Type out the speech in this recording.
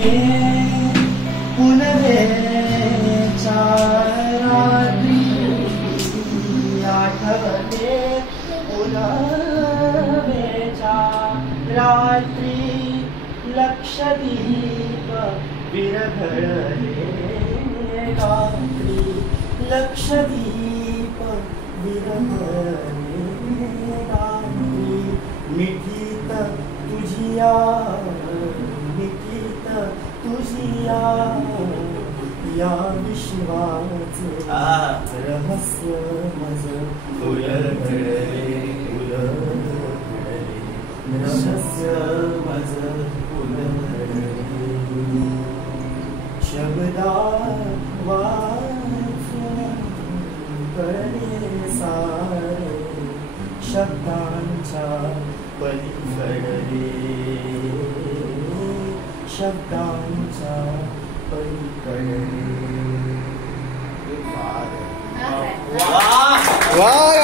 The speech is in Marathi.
हे पुनवेच्या रात्री आठवते पुनवेच्या रात्री लक्षदीप विरघळले रात्री लक्षदीप विरघळले रात्री मिठीत तुझिया मिठीत तुझिया या विश्वाचे रहस्य मज उलगडले रहस्य मज उलगडले शब्दा वाचून कळले सारे शब्दांच्या पलीकडे शब्दांच्या पलीकडे. वाह